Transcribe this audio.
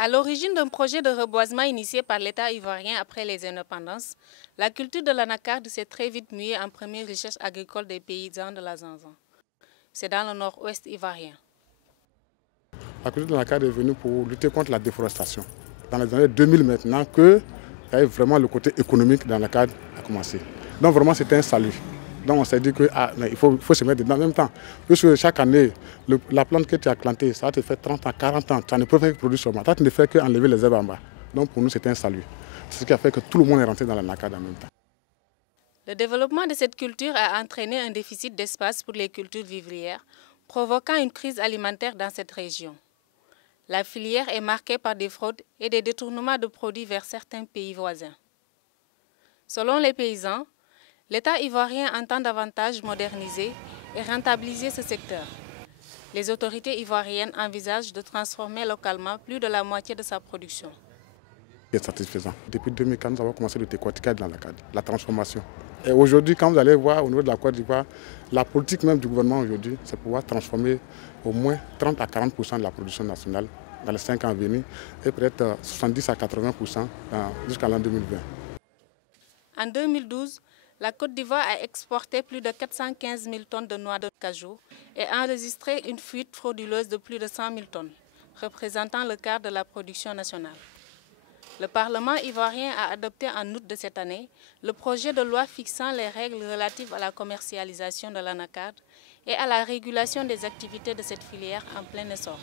À l'origine d'un projet de reboisement initié par l'État ivoirien après les indépendances, la culture de l'anacarde s'est très vite muée en première richesse agricole des paysans de la Zanzan. C'est dans le nord-ouest ivoirien. La culture de l'anacarde est venue pour lutter contre la déforestation. Dans les années 2000 maintenant, que vraiment le côté économique de l'anacarde a commencé. Donc vraiment c'était un salut. Donc on s'est dit que mais il faut se mettre dedans en même temps. Puisque chaque année, la plante que tu as plantée, ça te fait 30 ans, 40 ans. Tu ne peux faire que produire seulement. Tu ne fais qu'enlever les herbes en bas. Donc pour nous, c'était un salut. C'est ce qui a fait que tout le monde est rentré dans l'anacarde en même temps. Le développement de cette culture a entraîné un déficit d'espace pour les cultures vivrières, provoquant une crise alimentaire dans cette région. La filière est marquée par des fraudes et des détournements de produits vers certains pays voisins. Selon les paysans, l'État ivoirien entend davantage moderniser et rentabiliser ce secteur. Les autorités ivoiriennes envisagent de transformer localement plus de la moitié de sa production. C'est satisfaisant. Depuis 2004, nous avons commencé le décortiquage dans la transformation. Et aujourd'hui, quand vous allez voir au niveau de la Côte d'Ivoire, la politique même du gouvernement aujourd'hui, c'est pouvoir transformer au moins 30 à 40% de la production nationale dans les 5 ans à venir et peut-être 70 à 80% jusqu'à l'an 2020. En 2012, la Côte d'Ivoire a exporté plus de 415 000 tonnes de noix de cajou et enregistré une fuite frauduleuse de plus de 100 000 tonnes, représentant le quart de la production nationale. Le Parlement ivoirien a adopté en août de cette année le projet de loi fixant les règles relatives à la commercialisation de l'anacarde et à la régulation des activités de cette filière en plein essor.